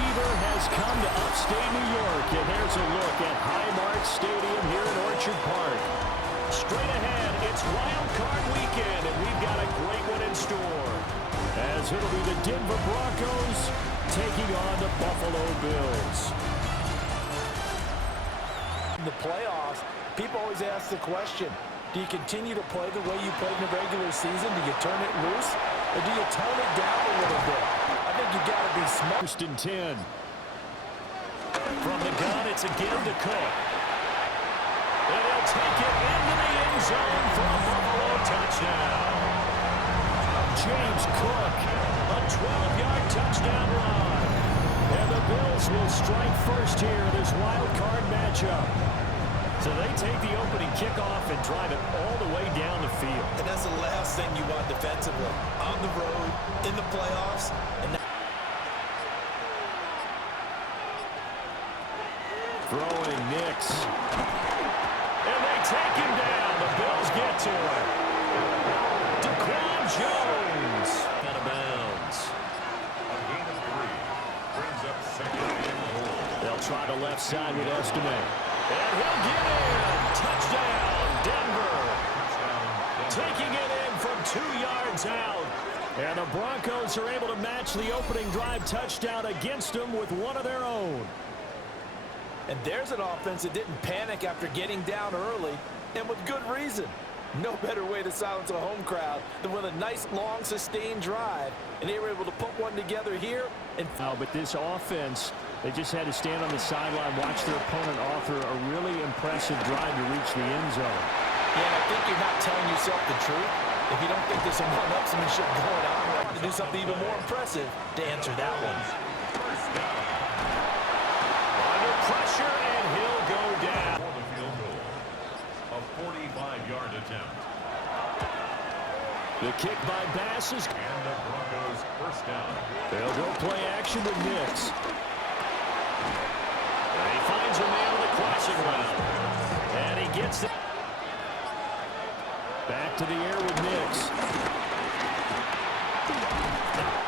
fever has come to upstate New York, and there's a look at Highmark Stadium here in Orchard Park. Straight ahead, it's Wild Card Weekend, and we've got a great one in store, as it'll be the Denver Broncos taking on the Buffalo Bills. In the playoffs, people always ask the question, do you continue to play the way you played in the regular season? Do you turn it loose, or do you tone it down a little bit? I think you got to be smart. First and 10. From the gun, it's again to Cook. And he'll take it into the end zone for a Buffalo touchdown. James Cook, a 12-yard touchdown run. And the Bills will strike first here in this wild card matchup. So they take the opening kickoff and drive it all the way down the field. And that's the last thing you want defensively. On the road, in the playoffs. And throwing Nix. And they take him down. The Bills get to it. Daquan Jones. Out of bounds. A gain of 3. Brings up second and goal. They'll try the left side with Estimate. And he'll get in. Touchdown, Denver. Taking it in from 2 yards out. And the Broncos are able to match the opening drive touchdown against them with one of their own. And there's an offense that didn't panic after getting down early, and with good reason. No better way to silence a home crowd than with a nice, long, sustained drive. And they were able to put one together here. And but this offense, they just had to stand on the sideline, watch their opponent author a really impressive drive to reach the end zone. Yeah, and I think you're not telling yourself the truth. If you don't think there's some one-upsmanship going on, you have to do something even more impressive to answer that one. First down. Under pressure, and he'll go down. For the field goal. A 45-yard attempt. The kick by Bass is... And the Broncos first down. They'll go play action with Nix. And he finds a man with a crossing route. And he gets it. Back to the air with Nix.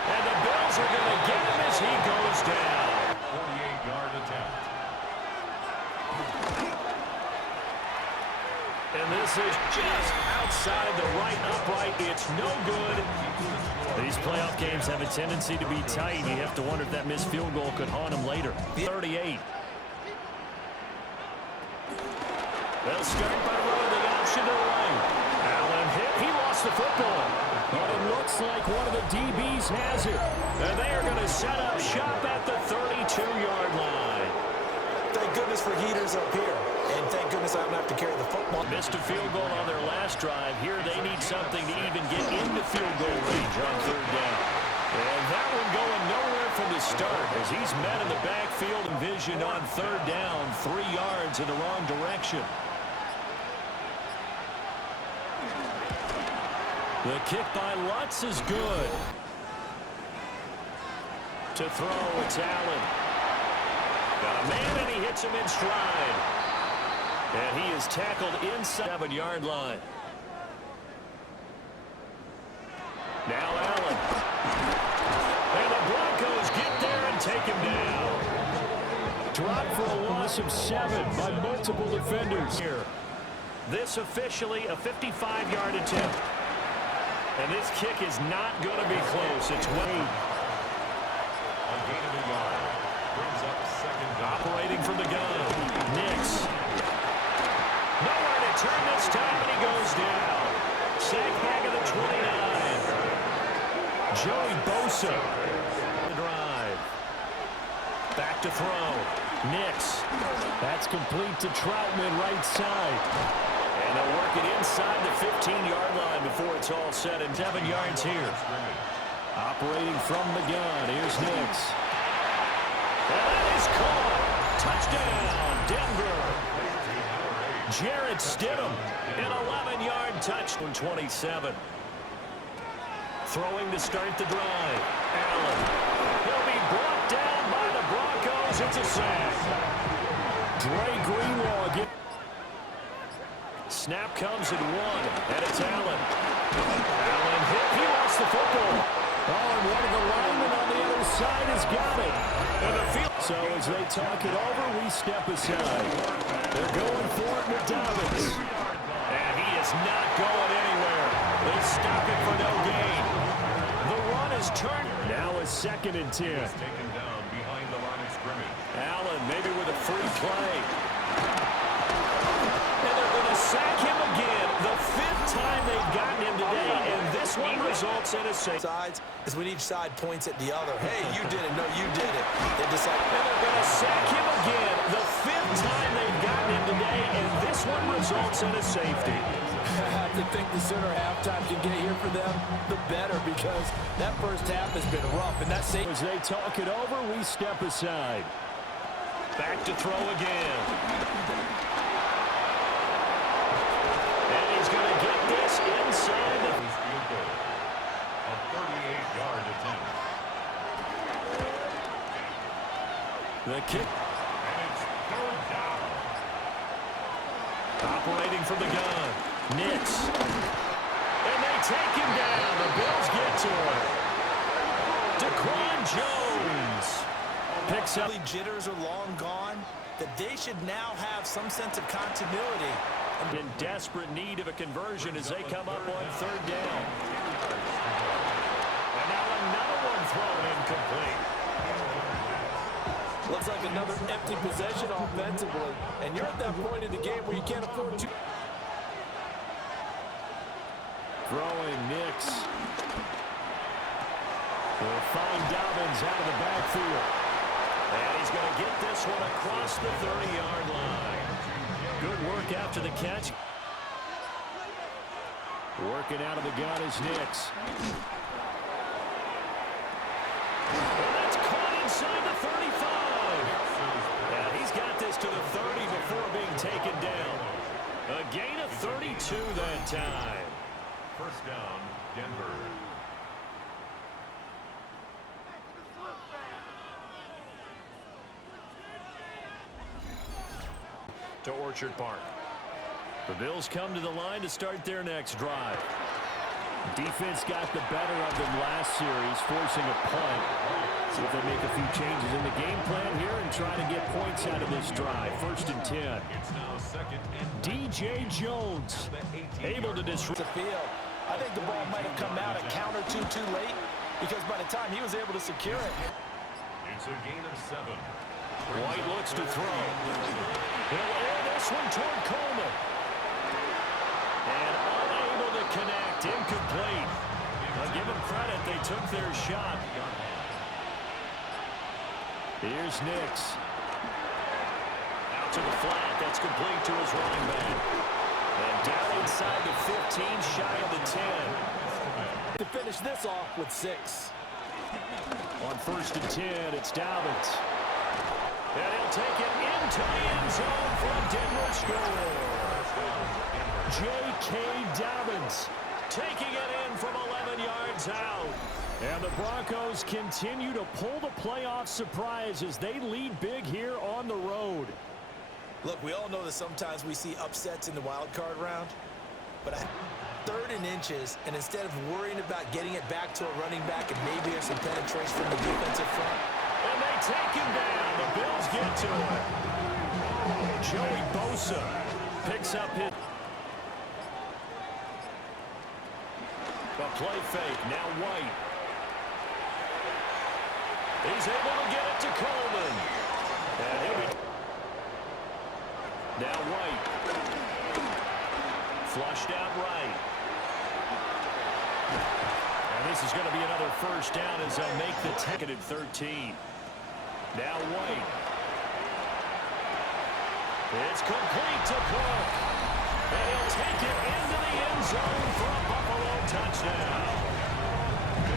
And the Bills are going to get him as he goes down. 48-yard attempt. And this is just outside the right upright. It's no good. These playoff games have a tendency to be tight. You have to wonder if that missed field goal could haunt them later. 38. They'll start by running the option to the right. Allen hit. He lost the football. But it looks like one of the DBs has it. And they are going to set up shop at the 32-yard line. Thank goodness for heaters up here. And thank goodness I don't have to carry the football. Missed a field goal on their last drive. Here they need something to even get into field goal range on third down. And that one going nowhere from the start as he's met in the backfield and vision on third down, 3 yards in the wrong direction. The kick by Lutz is good. To throw, it's Allen. Got a man and he hits him in stride. And he is tackled inside the 7-yard line. Now Allen. And the Broncos get there and take him down. Dropped for a loss of 7 by multiple defenders here. This officially a 55-yard attempt. And this kick is not going to be close. It's Wade. A gain of a yard. Brings up second down. Operating from the gun. Nix. Nowhere to turn this time, and he goes down. Sack back of the 29. Joey Bosa. The drive. Back to throw. Nix. That's complete to Troutman, right side. And they'll work it inside the 15-yard line before it's all said and 7 yards here. Operating from the gun. Here's Nix. And that is caught. Touchdown, Denver. Jarrett Stidham, an 11-yard touchdown, 27. Throwing to start the drive. Allen. He'll be brought down by the Broncos. It's a sack. Dre Greenlaw. Snap comes at 1, and it's Allen. Allen hit. He lost the football. Oh, and one of the linemen on the other Broncos side has got it. And the field. So as they talk it over, we step aside. They're going for it with Dobbins. And he is not going anywhere. They stop it for no gain. The run is turned. Now a 2nd and 10. Taken down behind the line of scrimmage. Allen maybe with a free play. And they're going to sack him again. The 5th time they've gotten him today, and this one results in a save. Sides is when each side points at the other. Hey, you did it. No, you did it. They decide. And they're going to sack him again. The 5th time they've gotten him today, and this one results in a safety. I have to think the sooner halftime can get here for them, the better, because that first half has been rough, and that safety. As they talk it over, we step aside. Back to throw again. And he's going to get this inside the Field goal. A 38-yard attempt. The kick. And it's 3rd down. Operating from the gun. Nix. And they take him down. The Bills get to him. Daquan Jones picks up. Jitters are long gone, that they should now have some sense of continuity. In desperate need of a conversion as they come up on 3rd down. And now another one thrown incomplete. Looks like another empty possession offensively, and you're at that point in the game where you can't afford to. Throwing Nix. They'll find Dobbins out of the backfield. And he's going to get this one across the 30-yard line. Good work after the catch. Working out of the gun is Nix. And that's caught inside the 35. And he's got this to the 30 before being taken down. A gain of 32 that time. 1st down, Denver. To Orchard Park. The Bills come to the line to start their next drive. Defense got the better of them last series, forcing a punt. See if they make a few changes in the game plan here and try to get points out of this drive. 1st and 10. It's now 2nd and DJ Jones able to disrupt The field. I think the ball might have come out a count or two too late, because by the time he was able to secure it. It's a gain of 7. White looks to throw. He'll air this one toward Coleman. And unable to connect. Incomplete. I'll give them credit. They took their shot. Here's Nix. Out to the flat. That's complete to his running back. And down inside the 15, shy of the 10. To finish this off with 6. On 1st and 10, it's Dobbins. And he'll take it into the end zone for a Denver score. J.K. Dobbins taking it in from 11 yards out. And the Broncos continue to pull the playoff surprise as they lead big here on the road. Look, we all know that sometimes we see upsets in the wild card round, but at 3rd and inches, and instead of worrying about getting it back to a running back and maybe there's some penetration from the defensive front. And they take him down. The Bills get to him. Joey Bosa picks up his. A play fake. Now White. He's able to get it to Coleman. And he'll be. Now White. Flushed out right. And this is going to be another 1st down as they'll make the 2nd and 13. Now White. It's complete to Cook. And he'll take it into the end zone for a Buffalo touchdown.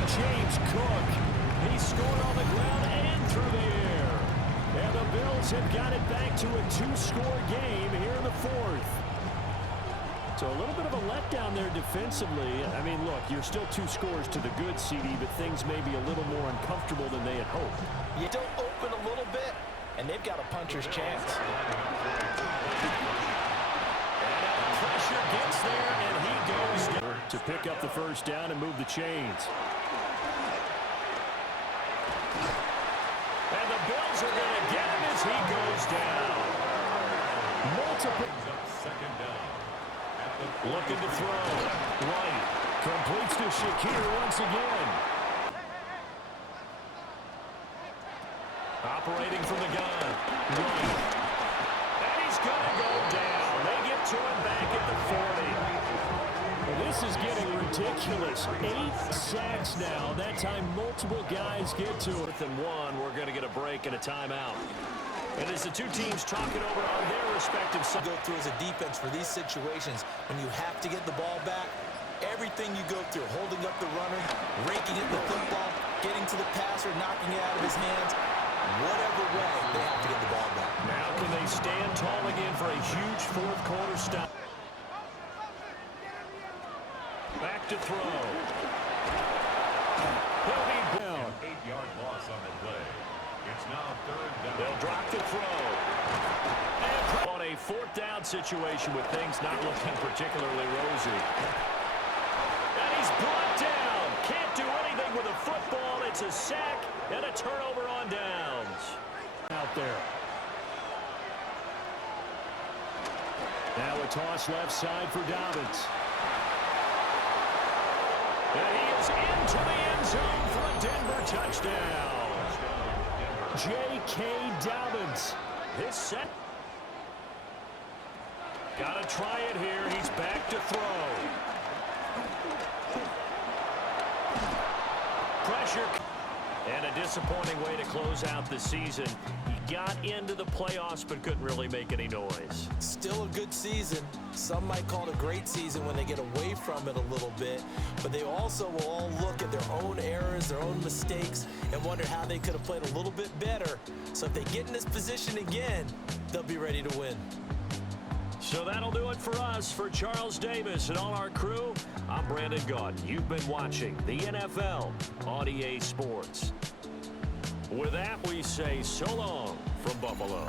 James Cook. He scored on the ground and through the air. And the Bills have got it back to a 2-score game here in the 4th. So a little bit of a letdown there defensively. I mean, look, you're still 2 scores to the good, CD, but things may be a little more uncomfortable than they had hoped. You don't open a little bit, and they've got a puncher's chance. And now the pressure gets there, and he goes to pick up the 1st down and move the chains. And the Bills are going to get him as he goes down. Multiple. Second down. Looking to throw. White completes to Shakir once again. Operating from the gun. White. And he's going to go down. They get to him back at the 40. Well, this is getting ridiculous. 8 sacks now. That time multiple guys get to it. 4th and 1, we're going to get a break and a timeout. And as the two teams talk it over on their respective sides. Go through as a defense for these situations when you have to get the ball back. Everything you go through, holding up the runner, raking at the football, getting to the passer, knocking it out of his hands. Whatever way, they have to get the ball back. Now can they stand tall again for a huge fourth quarter stop? Back to throw. He'll be down. 8-yard loss on the play. It's now 3rd down. They'll drop to throw. And on a 4th down situation with things not looking particularly rosy. And he's brought down. Can't do anything with a football. It's a sack and a turnover on downs. Out there. Now a toss left side for Dobbins. And he is into the end zone for a Denver touchdown. J.K. Dobbins. This set. Got to try it here. He's back to throw. Pressure. And a disappointing way to close out the season. He got into the playoffs but couldn't really make any noise. Still a good season. Some might call it a great season when they get away from it a little bit, but they also will all look at their own errors, their own mistakes, and wonder how they could have played a little bit better. So if they get in this position again, they'll be ready to win. So that'll do it for us. For Charles Davis and all our crew, I'm Brandon Gaudin. You've been watching the NFL on EA Sports. With that, we say so long from Buffalo.